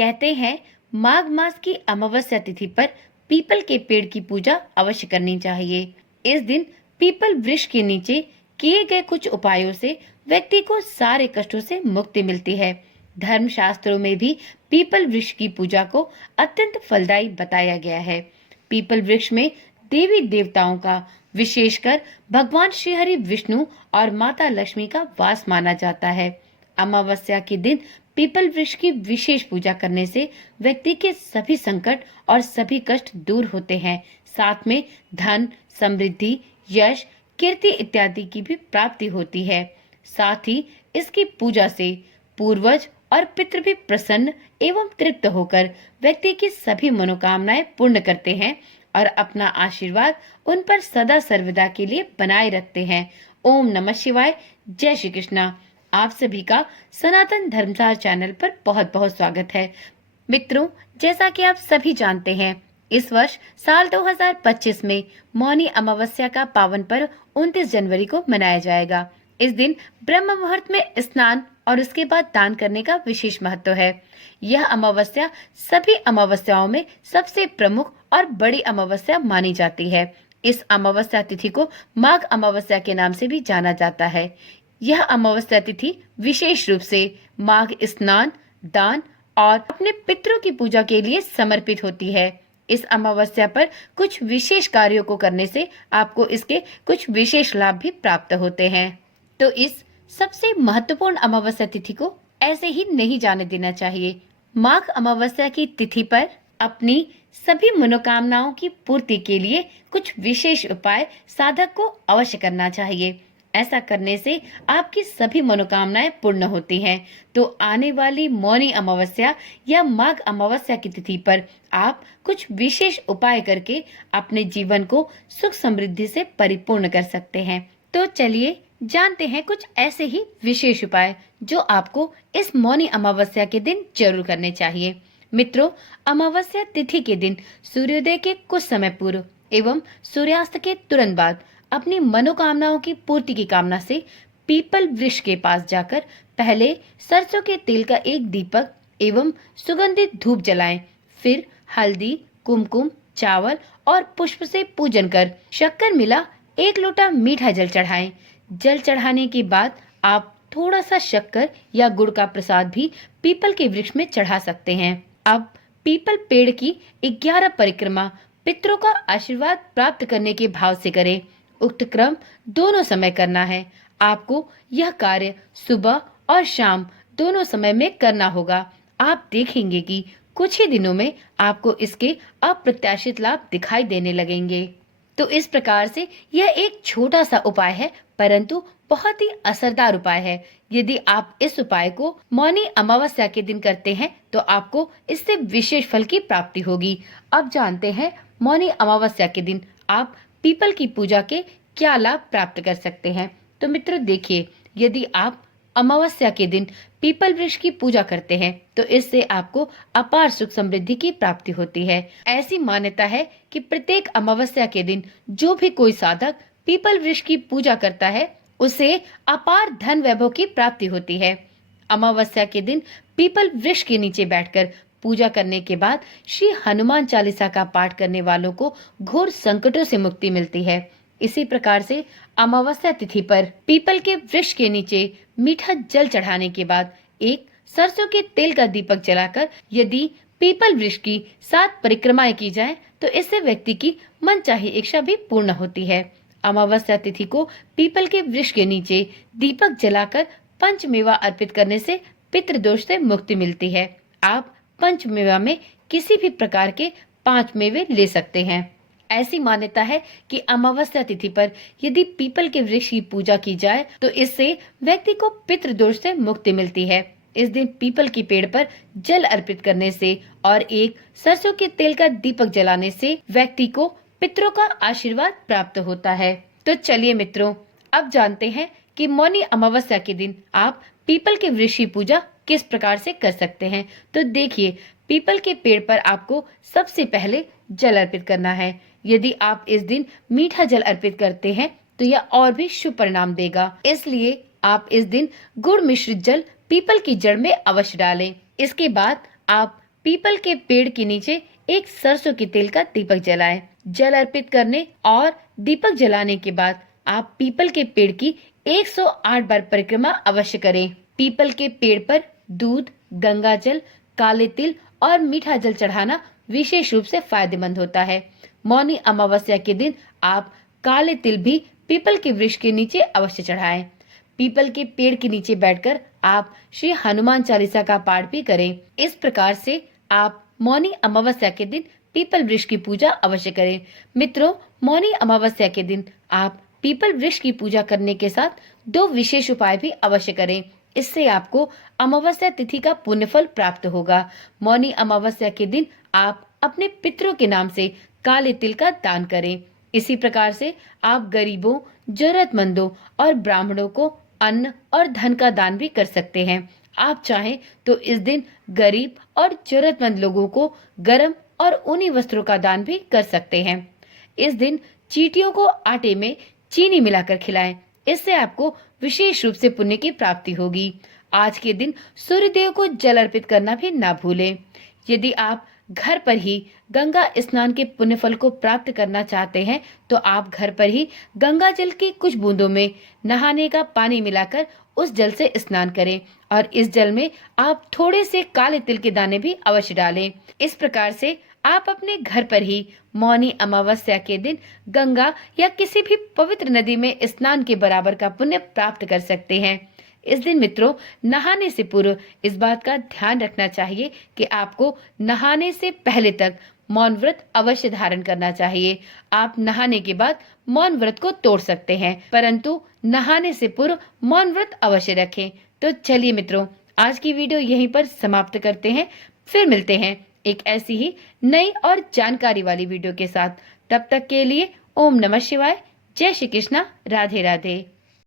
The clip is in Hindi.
कहते हैं माघ मास की अमावस्या तिथि पर पीपल के पेड़ की पूजा अवश्य करनी चाहिए। इस दिन पीपल वृक्ष के नीचे किए गए कुछ उपायों से व्यक्ति को सारे कष्टों से मुक्ति मिलती है। धर्म शास्त्रों में भी पीपल वृक्ष की पूजा को अत्यंत फलदायी बताया गया है। पीपल वृक्ष में देवी देवताओं का, विशेषकर भगवान श्री हरि विष्णु और माता लक्ष्मी का वास माना जाता है। अमावस्या के दिन पीपल वृक्ष की विशेष पूजा करने से व्यक्ति के सभी संकट और सभी कष्ट दूर होते हैं। साथ में धन, समृद्धि, यश, कीर्ति इत्यादि की भी प्राप्ति होती है। साथ ही इसकी पूजा से पूर्वज और पितृ भी प्रसन्न एवं तृप्त होकर व्यक्ति की सभी मनोकामनाएं पूर्ण करते हैं और अपना आशीर्वाद उन पर सदा सर्वदा के लिए बनाए रखते हैं। ओम नमः शिवाय। जय श्री कृष्णा। आप सभी का सनातन धर्मसार चैनल पर बहुत बहुत स्वागत है। मित्रों, जैसा कि आप सभी जानते हैं, इस वर्ष साल 2025 में मौनी अमावस्या का पावन पर्व 29 जनवरी को मनाया जाएगा। इस दिन ब्रह्म मुहूर्त में स्नान और उसके बाद दान करने का विशेष महत्व है। यह अमावस्या सभी अमावस्याओं में सबसे प्रमुख और बड़ी अमावस्या मानी जाती है। इस अमावस्या तिथि को माघ अमावस्या के नाम से भी जाना जाता है। यह अमावस्या तिथि विशेष रूप से माघ स्नान, दान और अपने पितरों की पूजा के लिए समर्पित होती है। इस अमावस्या पर कुछ विशेष कार्यों को करने से आपको इसके कुछ विशेष लाभ भी प्राप्त होते हैं। तो इस सबसे महत्वपूर्ण अमावस्या तिथि को ऐसे ही नहीं जाने देना चाहिए। माघ अमावस्या की तिथि पर अपनी सभी मनोकामनाओं की पूर्ति के लिए कुछ विशेष उपाय साधक को अवश्य करना चाहिए। ऐसा करने से आपकी सभी मनोकामनाएं पूर्ण होती हैं। तो आने वाली मौनी अमावस्या या माघ अमावस्या की तिथि पर आप कुछ विशेष उपाय करके अपने जीवन को सुख समृद्धि से परिपूर्ण कर सकते हैं। तो चलिए जानते हैं कुछ ऐसे ही विशेष उपाय जो आपको इस मौनी अमावस्या के दिन जरूर करने चाहिए। मित्रों, अमावस्या तिथि के दिन सूर्योदय के कुछ समय पूर्व एवं सूर्यास्त के तुरंत बाद अपनी मनोकामनाओं की पूर्ति की कामना से पीपल वृक्ष के पास जाकर पहले सरसों के तेल का एक दीपक एवं सुगंधित धूप जलाएं। फिर हल्दी, कुमकुम, चावल और पुष्प से पूजन कर शक्कर मिला 1 लोटा मीठा जल चढ़ाएं। जल चढ़ाने के बाद आप थोड़ा सा शक्कर या गुड़ का प्रसाद भी पीपल के वृक्ष में चढ़ा सकते हैं। अब पीपल पेड़ की 11 परिक्रमा पितरों का आशीर्वाद प्राप्त करने के भाव से करें। उक्त क्रम दोनों समय करना है। आपको यह कार्य सुबह और शाम दोनों समय में करना होगा। आप देखेंगे कि कुछ ही दिनों में आपको इसके अप्रत्याशित लाभ दिखाई देने लगेंगे। तो इस प्रकार से यह एक छोटा सा उपाय है, परंतु बहुत ही असरदार उपाय है। यदि आप इस उपाय को मौनी अमावस्या के दिन करते हैं तो आपको इससे विशेष फल की प्राप्ति होगी। अब जानते हैं मौनी अमावस्या के दिन आप पीपल की पूजा के क्या लाभ प्राप्त कर सकते हैं। तो मित्रों देखिए, यदि आप अमावस्या के दिन पीपल वृक्ष की पूजा करते हैं तो इससे आपको अपार सुख समृद्धि की प्राप्ति होती है। ऐसी मान्यता है कि प्रत्येक अमावस्या के दिन जो भी कोई साधक पीपल वृक्ष की पूजा करता है उसे अपार धन वैभव की प्राप्ति होती है। अमावस्या के दिन पीपल वृक्ष के नीचे बैठकर पूजा करने के बाद श्री हनुमान चालीसा का पाठ करने वालों को घोर संकटों से मुक्ति मिलती है। इसी प्रकार से अमावस्या तिथि पर पीपल के वृक्ष के नीचे मीठा जल चढ़ाने के बाद एक सरसों के तेल का दीपक जलाकर यदि पीपल वृक्ष की 7 परिक्रमाएं की जाए तो इससे व्यक्ति की मनचाही इच्छा भी पूर्ण होती है। अमावस्या तिथि को पीपल के वृक्ष के नीचे दीपक जलाकर पंचमेवा अर्पित करने से पितृदोष से मुक्ति मिलती है। आप पंचमेवा में किसी भी प्रकार के 5 मेवे ले सकते हैं। ऐसी मान्यता है कि अमावस्या तिथि पर यदि पीपल के वृक्ष की पूजा की जाए तो इससे व्यक्ति को पितृदोष से मुक्ति मिलती है। इस दिन पीपल के पेड़ पर जल अर्पित करने से और एक सरसों के तेल का दीपक जलाने से व्यक्ति को पितरों का आशीर्वाद प्राप्त होता है। तो चलिए मित्रों, अब जानते हैं कि मौनी अमावस्या के दिन आप पीपल के वृक्ष की पूजा किस प्रकार से कर सकते हैं। तो देखिए, पीपल के पेड़ पर आपको सबसे पहले जल अर्पित करना है। यदि आप इस दिन मीठा जल अर्पित करते हैं तो यह और भी शुभ परिणाम देगा। इसलिए आप इस दिन गुड़ मिश्रित जल पीपल की जड़ में अवश्य डालें। इसके बाद आप पीपल के पेड़ के नीचे एक सरसों के तेल का दीपक जलाएं। जल अर्पित करने और दीपक जलाने के बाद आप पीपल के पेड़ की 108 बार परिक्रमा अवश्य करें। पीपल के पेड़ पर दूध, गंगा जल, काले तिल और मीठा जल चढ़ाना विशेष रूप से फायदेमंद होता है। मौनी अमावस्या के दिन आप काले तिल भी पीपल के वृक्ष के नीचे अवश्य चढ़ाएं। पीपल के पेड़ के नीचे बैठकर आप श्री हनुमान चालीसा का पाठ भी करें। इस प्रकार से आप मौनी अमावस्या के दिन पीपल वृक्ष की पूजा अवश्य करें। मित्रों, मौनी अमावस्या के दिन आप पीपल वृक्ष की पूजा करने के साथ 2 विशेष उपाय भी अवश्य करें। इससे आपको अमावस्या तिथि का पुण्य फल प्राप्त होगा। मौनी अमावस्या के दिन आप अपने पितरों के नाम से काले तिल का दान करें। इसी प्रकार से आप गरीबों, जरूरतमंदों और ब्राह्मणों को अन्न और धन का दान भी कर सकते हैं। आप चाहें तो इस दिन गरीब और जरूरतमंद लोगों को गर्म और ऊनी वस्त्रों का दान भी कर सकते हैं। इस दिन चींटियों को आटे में चीनी मिलाकर खिलाएं। इससे आपको विशेष रूप से पुण्य की प्राप्ति होगी। आज के दिन सूर्यदेव को जल अर्पित करना भी ना भूलें। यदि आप घर पर ही गंगा स्नान के पुण्य फल को प्राप्त करना चाहते हैं तो आप घर पर ही गंगा जल की कुछ बूंदों में नहाने का पानी मिलाकर उस जल से स्नान करें और इस जल में आप थोड़े से काले तिल के दाने भी अवश्य डालें। इस प्रकार से आप अपने घर पर ही मौनी अमावस्या के दिन गंगा या किसी भी पवित्र नदी में स्नान के बराबर का पुण्य प्राप्त कर सकते हैं। इस दिन मित्रों, नहाने से पूर्व इस बात का ध्यान रखना चाहिए कि आपको नहाने से पहले तक मौन व्रत अवश्य धारण करना चाहिए। आप नहाने के बाद मौन व्रत को तोड़ सकते हैं, परंतु नहाने से पूर्व मौन व्रत अवश्य रखें। तो चलिए मित्रों, आज की वीडियो यहीं पर समाप्त करते हैं। फिर मिलते हैं एक ऐसी ही नई और जानकारी वाली वीडियो के साथ। तब तक के लिए ओम नमः शिवाय, जय श्री कृष्णा, राधे राधे।